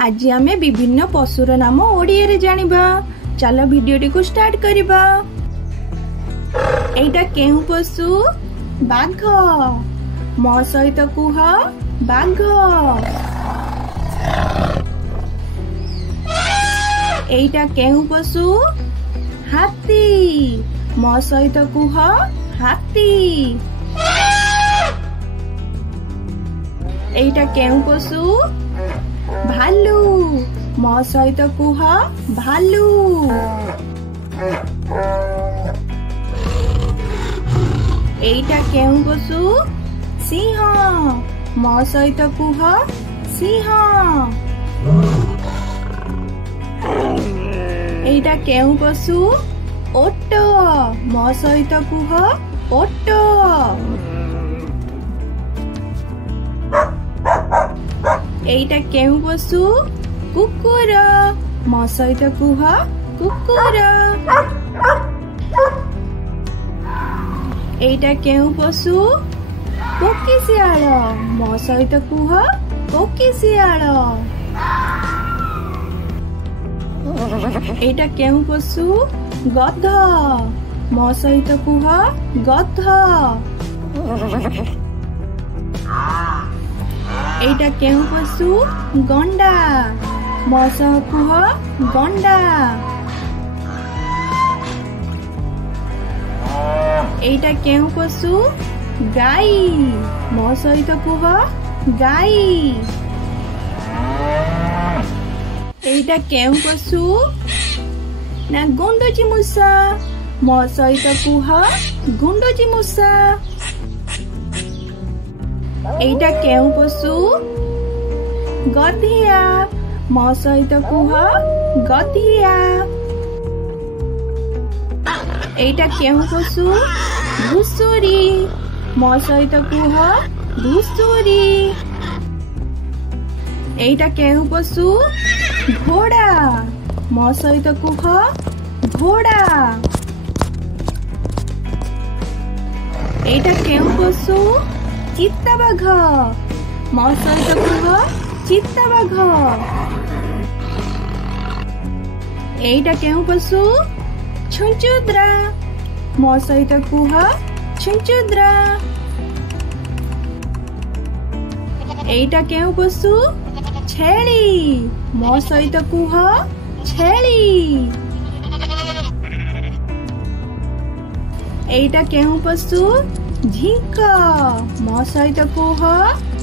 आज आमे विभिन्न पशुर नाम ओडिया रे जानिबा। चलो वीडियो को स्टार्ट करिबा। एटा केहु पशु? बाघ। मो सहित कुह बाघ। एटा केहु पशु? हाथी। मो सहित कुह हाथी। एटा केहु पशु? भालू। मो सहित कुह भालू। एटा केहु पशु? सिंह। मो सहित कुह सिंह। एटा केहु पशु? ओट। मो सहित कुह ओट। एटा केहु पशु? कुकुर। मो सहित कुह कुकुर। एटा केहु पशु? कोकिशियाळ। मो सहित कुह कोकिशियाळ। एटा केहु पशु? गध। मो सहित कुह गध। एटा केहु पशु? गंडा। मो सह कुह गंडा। एटा केहु पशु? गाई। मो सहित कुह गाई। एटा केहु पशु? ना गुंडुचि मूषा। मो सहित कुह गुंडुचि मूषा। एटा केहु पशु? गधिया। मो सहित कुह गधिया। एटा केहु पशु? घुसुरी। मो सहित कुह घुसुरी। एटा केहु पशु? घोड़ा। मो सहित कुह घोड़ा। एटा केहु पशु? चित्ताबाघ। मो सहित कुह चित्ताबाघ। एटा केहु पशु? छुंचुद्रा। मो सहित कुह छुंचुद्रा। एटा केहु पशु? छेली। मो सहित कुह छेली। एटा केहु पशु? झिंक। मो सहित कुह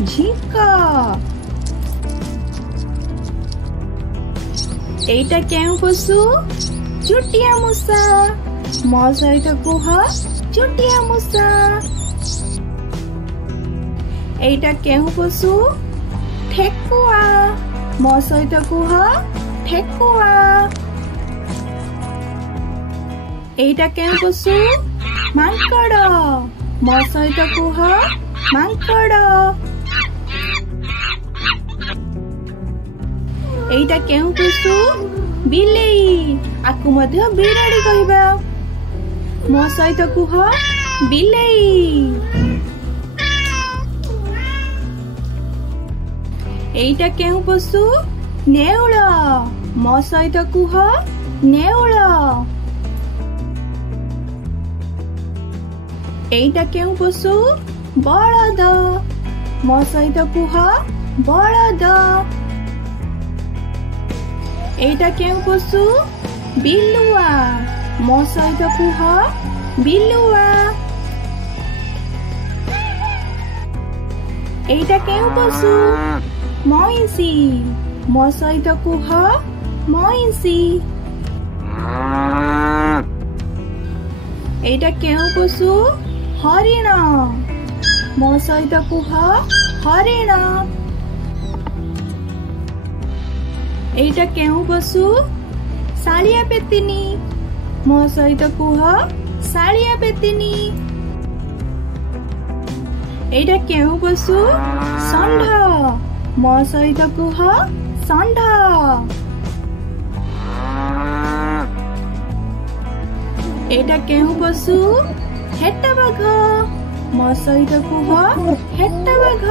झिंक। एटा केहु पशु? चुटिया मूषा। मो सहित कुह चुटिया मूषा। एटा केहु पशु? ठेकुआ। मो सहित कुह ठेकुआ। एटा केहु पशु? मांकड़। मो सहित कुह मांकड़। एटा केहु पशु? बिलेई। आकु मध्य बिराड़ी कहबा। मो सहित कुह बिलेई। एटा केहु पशु? नेउल। मो सहित कुह नेउल। एटा केहु पशु? बलद। मो सहित कुह बलद। एटा केहु पशु? बिलुआ। मो सहित कुह बिलुआ। एटा केहु पशु? मइंसी। मो सहित कुह मइंसी। एटा केहु पशु? हरिण। मो सहित कुह हरिण। एटा केहु पशु? सालिया पेतिनी। मो सहित कुह सालिया पेतिनी। एटा केहु पशु? षंढ। मो सहित कुह षंढ। एटा केहु पशु? हेटा बाघ। मो सहित कुह हेटा बाघ।